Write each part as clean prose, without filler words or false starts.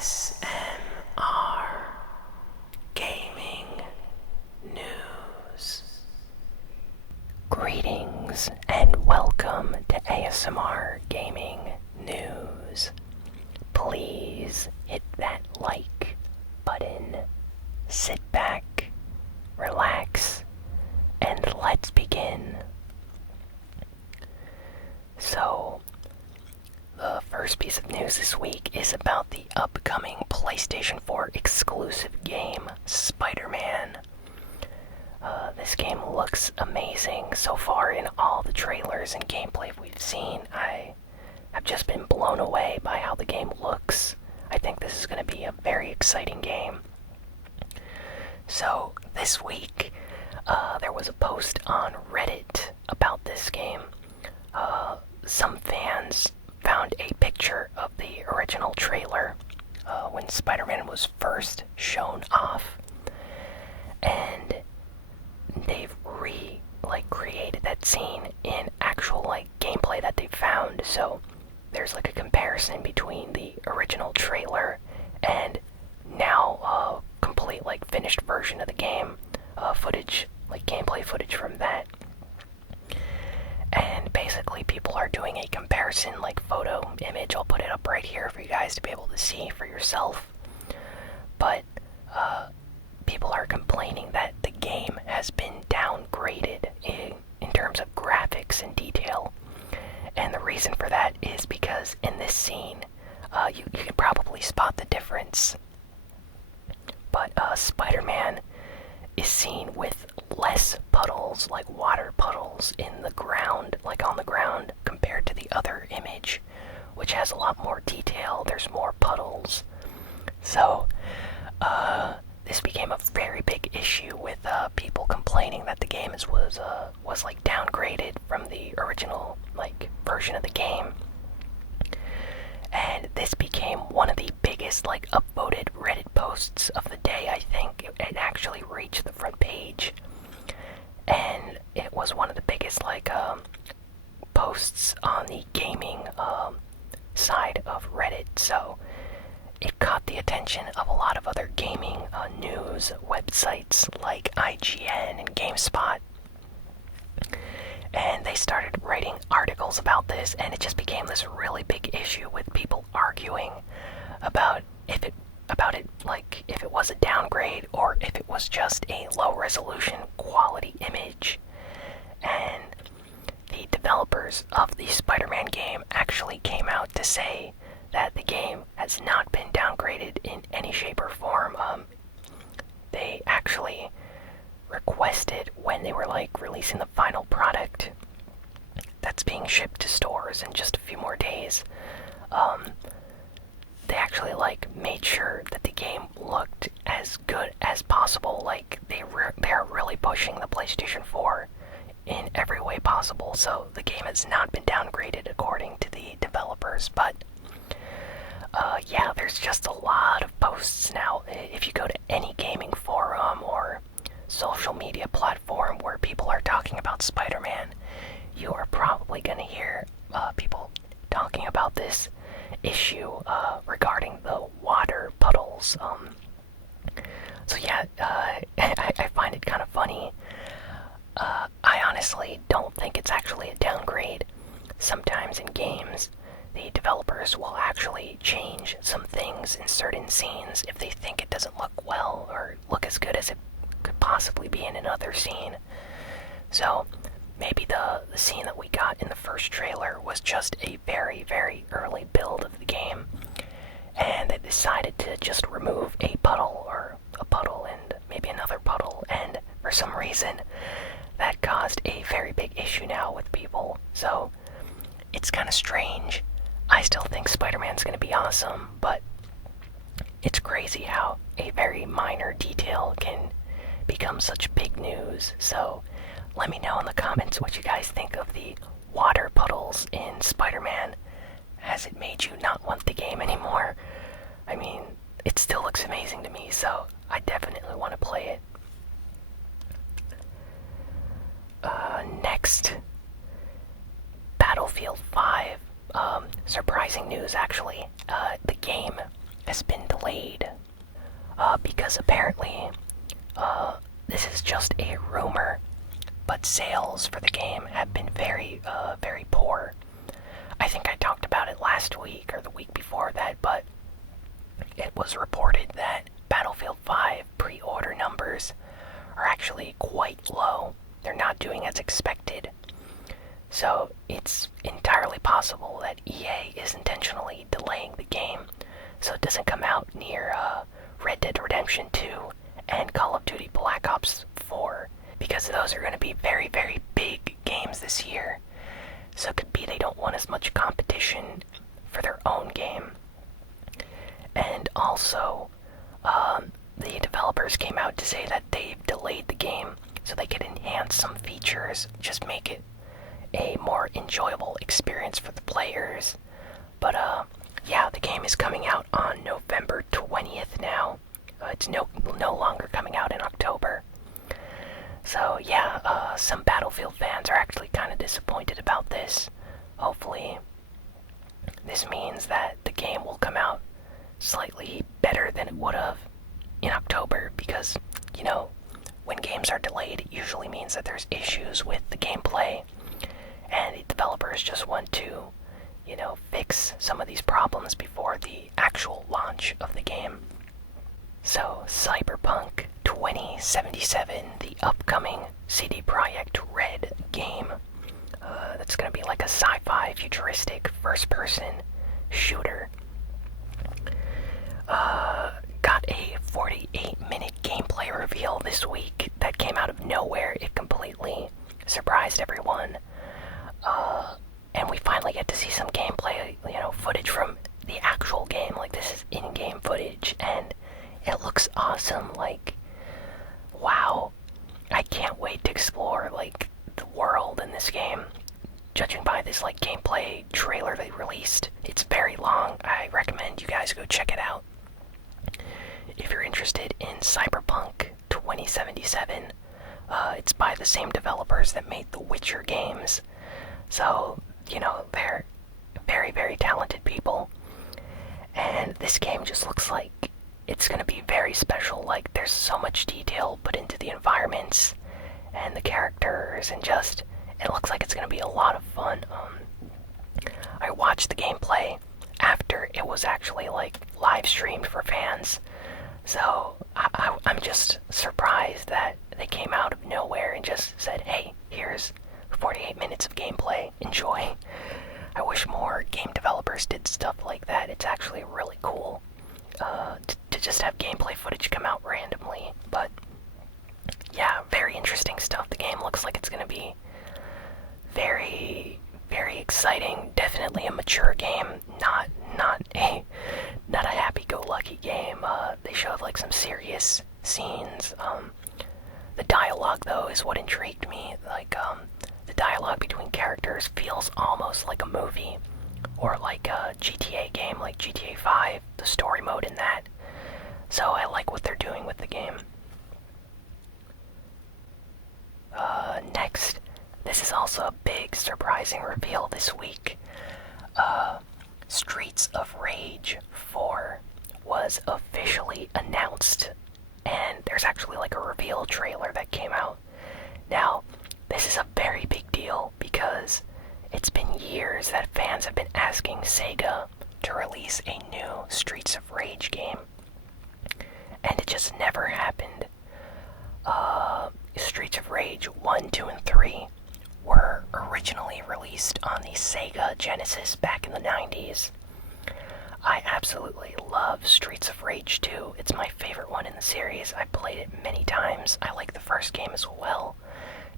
ASMR Gaming News. Greetings and welcome to ASMR Gaming News. Please hit that like button, sit back, relax, and let's begin. So, the first piece of news this week is about the upcoming PlayStation 4 exclusive game, SpiderMan. This game looks amazing so far in all the trailers and gameplay we've seen. I have just been blown away by how the game looks. I think this is going to be a very exciting game. So, this week, there was a post on Reddit about this game. Some fans found a picture of the original trailer when Spider-Man was first shown off, and they've created that scene in actual gameplay that they found. So there's a comparison between the original trailer and now complete finished version of the game footage, gameplay footage from that. And basically people are doing a comparison photo image. I'll put it up right here for you guys to be able to see for yourself. But people are complaining that the game has been downgraded in terms of graphics and detail. And the reason for that is because in this scene, you can probably spot the difference. But Spider-Man is seen with less puddles, water puddles in the ground, on the ground, compared to the other image, which has a lot more detail. There's more puddles. So, this became a very big issue with people complaining that the game was downgraded from the original version of the game. And this became one of the biggest upvoted Reddit posts of the day. I think it actually reached the front page, and it was one of the biggest posts on the gaming side of Reddit. So it caught the attention of a lot of other gaming news websites like IGN and GameSpot. And they started writing articles about this, and it just became this really big issue with people arguing about if it was a downgrade or if it was just a low resolution quality image. And the developers of the Spider-Man game actually came out to say that the game has not been downgraded in any shape or form. They actually requested, when they were releasing the final product that's being shipped to stores in just a few more days, they actually made sure that the game looked as good as possible. They're really pushing the PlayStation 4 in every way possible. So the game has not been downgraded according to the developers. But yeah, there's just a lot of posts now. If you go to any gaming forum or social media platform where people are talking about Spider-Man, you are probably going to hear people talking about this issue regarding the water puddles. So yeah, I find it kind of funny. I honestly don't think it's actually a downgrade. Sometimes in games, the developers will actually change some things in certain scenes if they think it doesn't look well or look as good as it could possibly be in another scene. So maybe the scene that we got in the first trailer was just a very, very early build of the game, and they decided to just remove a puddle and maybe another puddle, and for some reason that caused a very big issue now with people. So it's kind of strange. I still think Spider-Man's going to be awesome, but it's crazy how a very minor detail can become such big news. So let me know in the comments what you guys think of the water puddles in Spider-Man. Has it made you not want the game anymore? I mean, it still looks amazing to me, so I definitely want to play it. Next, Battlefield 5. Surprising news, actually. The game has been delayed. Because apparently, this is just a rumor, but sales for the game have been very poor. I think I talked about it last week or the week before that, but it was reported that Battlefield 5 pre-order numbers are actually quite low. They're not doing as expected. So it's entirely possible that EA is intentionally delaying the game so it doesn't come out near Red Dead Redemption 2 and Call of Duty Black Ops 4, because those are going to be very, very big games this year. So it could be they don't want as much competition for their own game. And also, the developers came out to say that they've delayed the game so they could enhance some features, just make it a more enjoyable experience for the players. But yeah, the game is coming out on November 20th now. It's no longer coming out in October. So yeah, some Battlefield fans are actually kind of disappointed about this. Hopefully, this means that the game will come out slightly better than it would have in October, because, you know, when games are delayed, it usually means that there's issues with the gameplay, and the developers just want to, you know, fix some of these problems before the actual launch of the game. So, Cyberpunk 2077, the upcoming CD Projekt Red game, that's going to be like a sci-fi futuristic first-person shooter, got a 48-minute gameplay reveal this week that came out of nowhere. It completely surprised everyone. And we finally get to see some gameplay, you know, footage from the actual game. Like, this is in-game footage, and it looks awesome. Like, wow. I can't wait to explore, like, the world in this game. Judging by this, like, gameplay trailer they released, it's very long. I recommend you guys go check it out. If you're interested in Cyberpunk 2077, it's by the same developers that made the Witcher games. So, you know, they're very, very talented people. And this game just looks like it's going to be very special. Like, there's so much detail put into the environments and the characters, and just, it looks like it's going to be a lot of fun. I watched the gameplay after it was actually, like, live streamed for fans. So, I'm just surprised that they came out of nowhere and just said, hey, here's 48 minutes of gameplay, enjoy. I wish more game developers did stuff like that. It's actually really cool to just have gameplay footage come out randomly. But yeah, very interesting stuff. The game looks like it's going to be very, very exciting. Definitely a mature game, not a happy-go-lucky game. They showed like some serious scenes. The dialogue, though, is what intrigued me. Like, the dialogue between characters feels almost like a movie, or like a GTA game, like GTA 5, the story mode in that. So I like what they're doing with the game. Next, this is also a big, surprising reveal this week. Streets of Rage 4 was officially announced, and there's actually like a reveal trailer that came out. Now, this is a very big deal because it's been years that fans have been asking Sega to release a new Streets of Rage game, and it just never happened. Streets of Rage 1, 2, and 3 were originally released on the Sega Genesis back in the 90s. I absolutely love Streets of Rage 2. It's my favorite one in the series. I played it many times. I like the first game as well.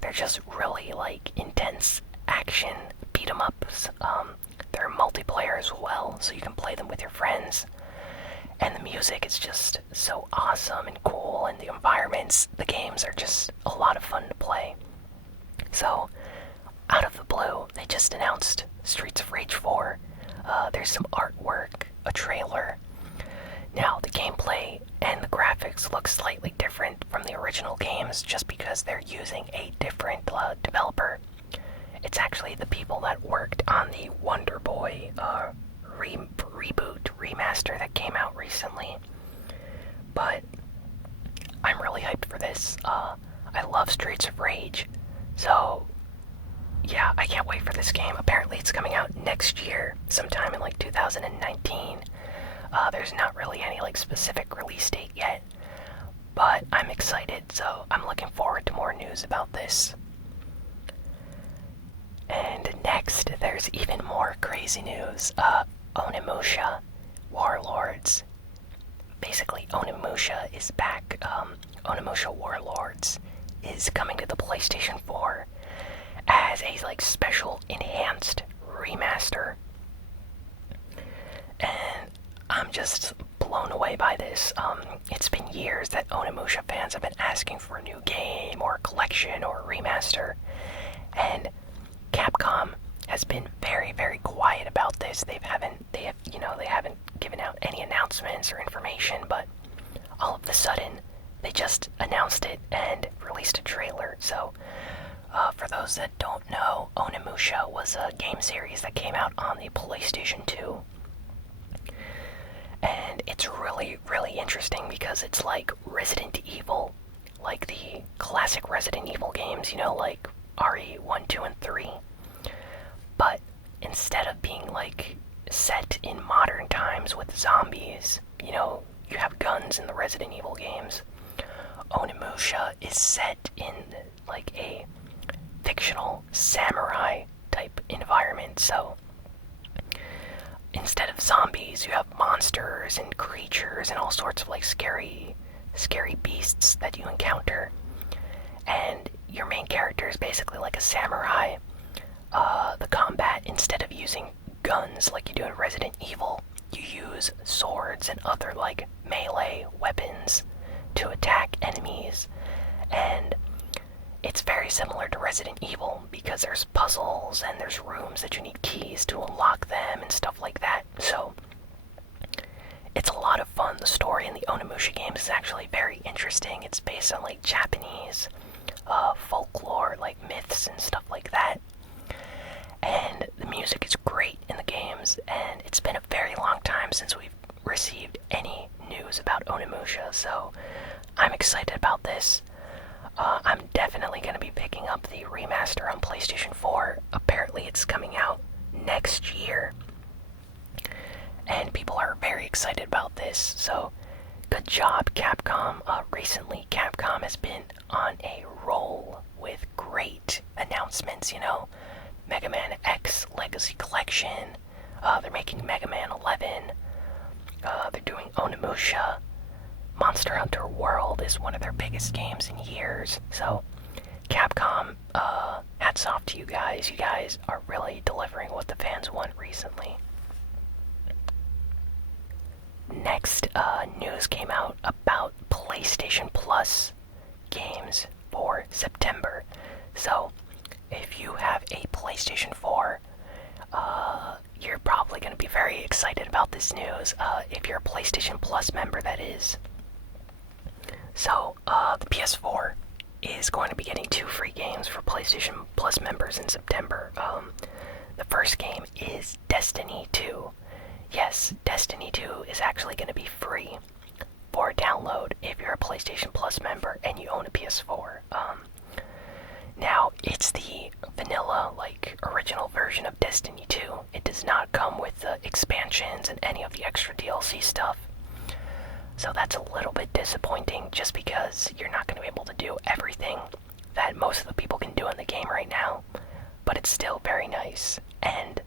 They're just really, like, intense action beat-em-ups. They're multiplayer as well, so you can play them with your friends. And the music is just so awesome and cool, and the environments, the games are just a lot of fun to play. So, out of the blue, they just announced Streets of Rage 4. There's some artwork, a trailer. Now, the gameplay and the graphics look slightly different from the original games just because they're using a different developer. It's actually the people that worked on the Wonder Boy remake remaster that came out recently. But I'm really hyped for this. I love Streets of Rage, so yeah, I can't wait for this game. Apparently it's coming out next year, sometime in like 2019. There's not really any like specific release date yet, but I'm excited, so I'm looking forward to more news about this. And next, there's even more crazy news. Onimusha Warlords. Basically, Onimusha is back. Onimusha Warlords is coming to the PlayStation 4 as a like special enhanced remaster. And I'm just blown away by this. It's been years that Onimusha fans have been asking for a new game or a collection or a remaster, and Capcom has been very, very quiet about this. They haven't given out any announcements or information, but all of a sudden they just announced it and released a trailer. So for those that don't know, Onimusha was a game series that came out on the PlayStation 2. And it's really, really interesting because it's like Resident Evil, like the classic Resident Evil games, like RE1, 2, and 3. But instead of being like set in modern times with zombies, you have guns in the Resident Evil games. Onimusha is set in like a fictional samurai type environment, so instead of zombies, you have monsters and creatures and all sorts of like scary beasts that you encounter. And your main character is basically like a samurai. The combat, instead of using guns like you do in Resident Evil, you use swords and other like melee weapons to attack enemies. And it's very similar to Resident Evil because there's puzzles and there's rooms that you need keys to unlock them and stuff like that. So it's a lot of fun. The story in the Onimusha games is actually very interesting. It's based on like Japanese folklore, like myths and stuff like that. And the music is great in the games, and it's been a very long time since we've received any news about Onimusha, so I'm excited about this. I'm definitely going to be picking up the remaster on PlayStation 4. Apparently it's coming out next year, and people are very excited about this, so good job, Capcom. Recently, Capcom has been on a roll with great announcements, Mega Man X Legacy Collection, they're making Mega Man 11, they're doing Onimusha, Monster Hunter World is one of their biggest games in years, so Capcom, hats off to you guys. You guys are really delivering what the fans want recently. Next, news came out about PlayStation Plus games for September. So, if you have a PlayStation 4, you're probably going to be very excited about this news, if you're a PlayStation Plus member, that is. So, the PS4 is going to be getting 2 free games for PlayStation Plus members in September. The first game is Destiny 2. Yes, Destiny 2 is actually going to be free for download if you're a PlayStation Plus member and you own a PS4. Now, it's the vanilla, like, original version of Destiny 2. It does not come with the expansions and any of the extra DLC stuff. So that's a little bit disappointing, just because you're not going to be able to do everything that most of the people can do in the game right now. But it's still very nice. And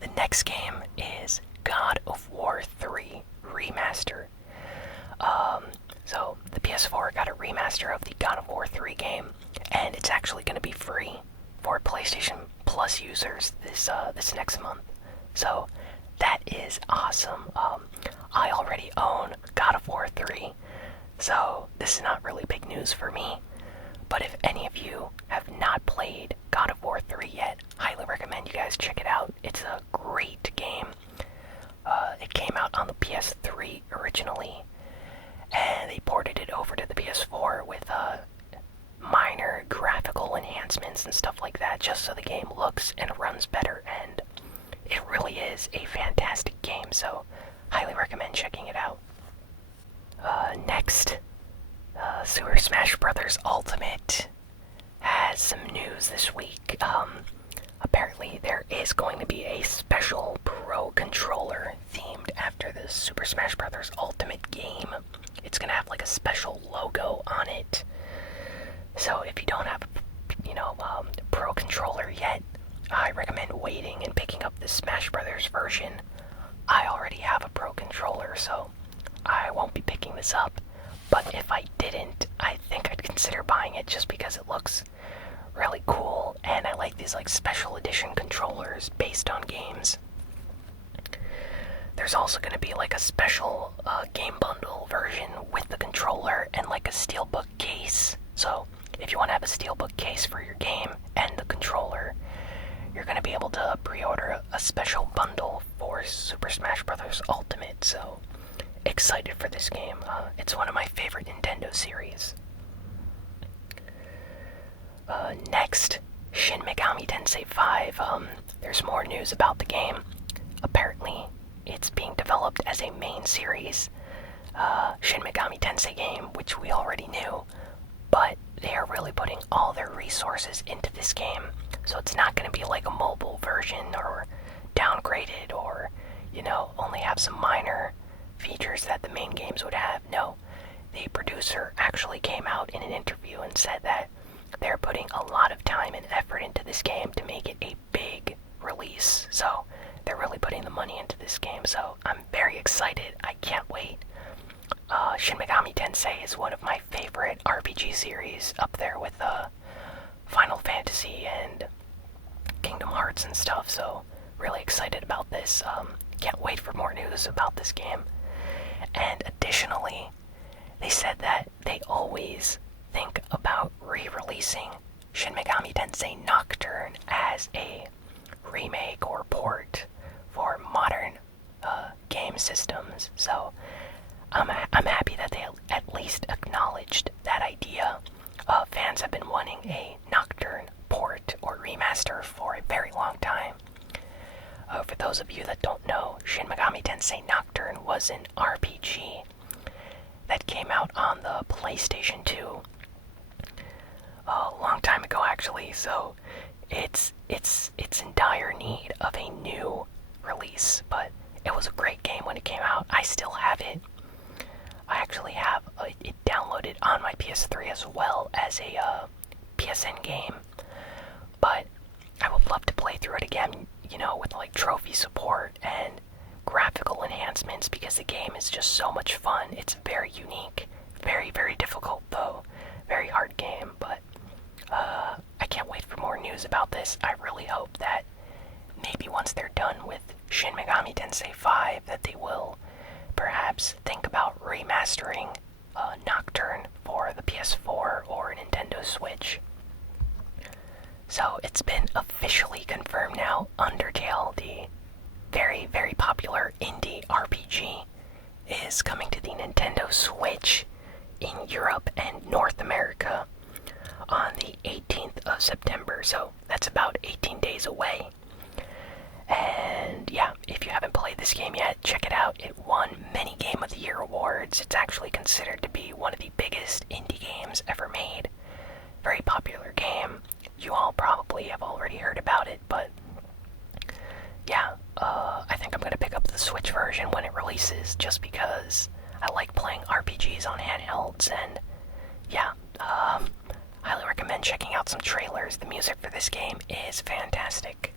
the next game is God of War 3 Remaster. So the PS4 got a remaster of the God of War 3 game, and it's actually going to be free for PlayStation Plus users this next month. So that is awesome. I already own God of War 3, so this is not really big news for me. But if any of you have not played God of War 3 yet, highly recommend you guys check it out. It's a great game. It came out on the PS3 originally, and they ported it over to the PS4 with minor graphical enhancements and stuff like that, just so the game looks and runs better, and it really is a fantastic game. So checking it out. Next, Super Smash Bros. Ultimate has some news this week. Apparently there is going to be a special Pro Controller themed after the Super Smash Bros. Ultimate game. It's gonna have like a special logo on it. So if you don't have, Pro Controller yet, I recommend waiting and picking up the Smash Bros. Version. I already have a Pro Controller, so I won't be picking this up. But if I didn't, I think I'd consider buying it just because it looks really cool, and I like these like special edition controllers based on games. There's also going to be like a special game bundle version with the controller and like a steelbook case. So if you want to have a steelbook case for your game and the controller, you're going to be able to pre-order a special bundle for Super Smash Bros. Ultimate. So excited for this game. It's one of my favorite Nintendo series. Next, Shin Megami Tensei 5. There's more news about the game. Apparently, it's being developed as a main series Shin Megami Tensei game, which we already knew, but they are really putting all their resources into this game. So it's not going to be like a mobile version or downgraded or, only have some minor features that the main games would have. No, the producer actually came out in an interview and said that they're putting a lot of time and effort into this game to make it a big release. So they're really putting the money into this game. So I'm very excited. I can't wait. Shin Megami Tensei is one of my favorite RPG series, up there with Final Fantasy and Kingdom Hearts and stuff. So really excited about this. Can't wait for more news about this game. And additionally, they said that they always think about re-releasing Shin Megami Tensei Nocturne as a remake or port for modern game systems. So I'm happy that they at least acknowledged that idea. Fans have been wanting a Nocturne port or remaster for a very long time. For those of you that don't know, Shin Megami Tensei Nocturne was an RPG that came out on the PlayStation 2 a long time ago, actually. So it's in dire need of a new release, but it was a great game when it came out. I still have it. I actually have it downloaded on my PS3 as well as a PSN game, but I would love to play through it again, with like trophy support and graphical enhancements, because the game is just so much fun. It's very unique, very, very difficult though, very hard game, but I can't wait for more news about this. I really hope that maybe once they're done with Shin Megami Tensei 5 that they will perhaps think about remastering Nocturne for the PS4 or Nintendo Switch. So it's been officially confirmed now. Undertale, the very, very popular indie RPG, is coming to the Nintendo Switch in Europe and North America on the 18th of September. So that's about 18 days away. And yeah, if you haven't played this game yet, check it out. It won many Game of the Year awards. It's actually considered to be one of the biggest indie games ever made. Very popular game. You all probably have already heard about it, but yeah, I think I'm going to pick up the Switch version when it releases, just because I like playing RPGs on handhelds, and yeah, highly recommend checking out some trailers. The music for this game is fantastic.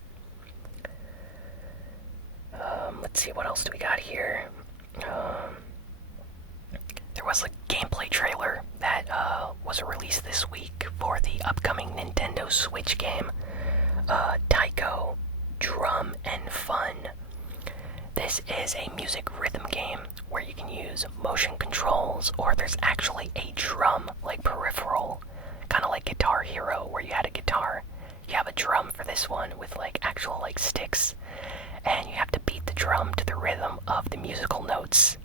Let's see, what else do we got here? There was a gameplay trailer that was released this week for the upcoming Nintendo Switch game, Taiko Drum Fun. This is a music rhythm game where you can use motion controls, or there's actually a drum, like peripheral, kind of like Guitar Hero, where you had a guitar. You have a drum for this one with like actual like sticks, and you have to beat the drum to the rhythm of the musical notes.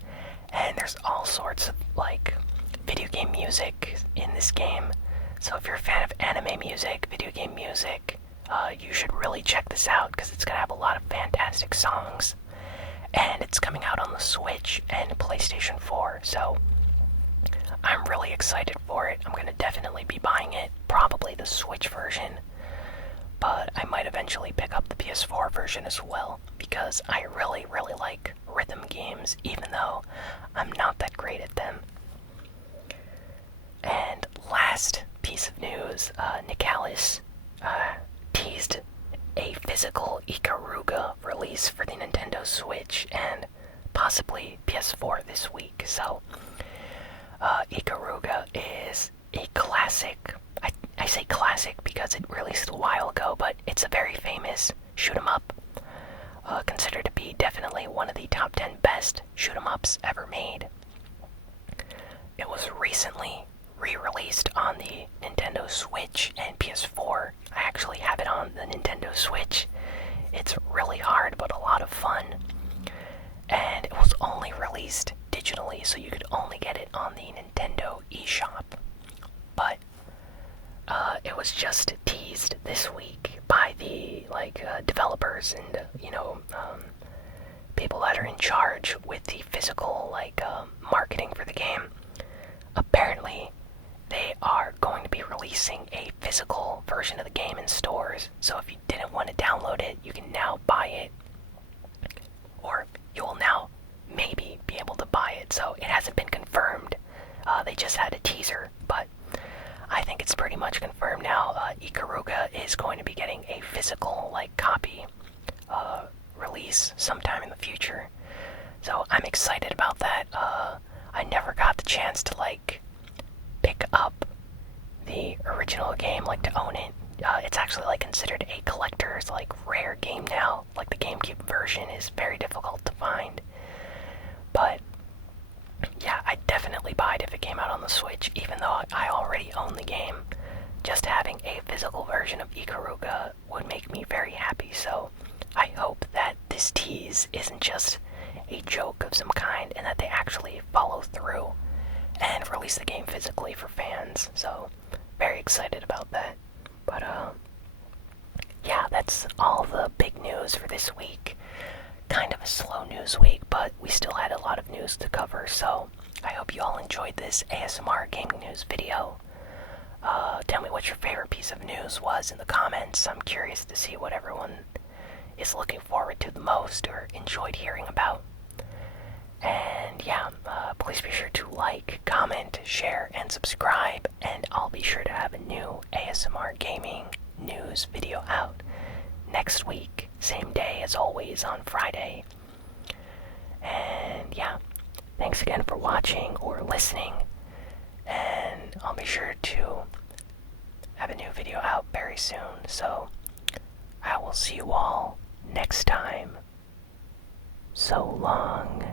And there's all sorts of like video game music in this game. So if you're a fan of anime music, video game music, you should really check this out, because it's gonna have a lot of fantastic songs. and it's coming out on the Switch and PlayStation 4, so I'm really excited for it. I'm gonna definitely be buying it, probably the Switch version, but I might eventually pick up the PS4 version as well, because I really like rhythm games, even though I'm not that great at them. And last piece of news, Nicalis teased a physical Ikaruga release for the Nintendo Switch and possibly PS4 this week. So, Ikaruga is a classic. I say classic because it released a while ago, but it's a very famous shoot 'em up. Considered to be definitely one of the top 10 best shoot 'em ups ever made. It was recently re-released on the Nintendo Switch and PS4. I actually have it on the Nintendo Switch. It's really hard, but a lot of fun. And it was only released digitally, so you could only get it on the Nintendo eShop. But it was just teased this week by the developers and people that are in charge with the physical marketing for the game. Apparently, they are going to be releasing a physical version of the game in stores. So if you didn't want to download it, you can now buy it, or you will now maybe be able to buy it. So it hasn't been confirmed. They just had a teaser, but I think it's pretty much confirmed now. Ikaruga is going to be getting a physical copy release sometime in the future. So I'm excited about that. I never got the chance to pick up the original game, to own it. It's actually considered a collector's rare game now. The GameCube version is very difficult to find. But yeah, I'd definitely buy it if it came out on the Switch, even though I already own the game. Just having a physical version of Ikaruga would make me very happy, so I hope that this tease isn't just a joke of some kind and that they actually follow through and release the game physically for fans. So, very excited about that. But, yeah, that's all the big news for this week. Kind of a slow news week, but we still had a lot of news to cover, so I hope you all enjoyed this ASMR Gaming News video. Tell me what your favorite piece of news was in the comments. I'm curious to see what everyone is looking forward to the most or enjoyed hearing about. And yeah, please be sure to like, comment, share, and subscribe, and I'll be sure to have a new ASMR Gaming News video out next week, same day as always on Friday. And yeah, thanks again for watching or listening, and I'll be sure to have a new video out very soon, so I will see you all next time. So long.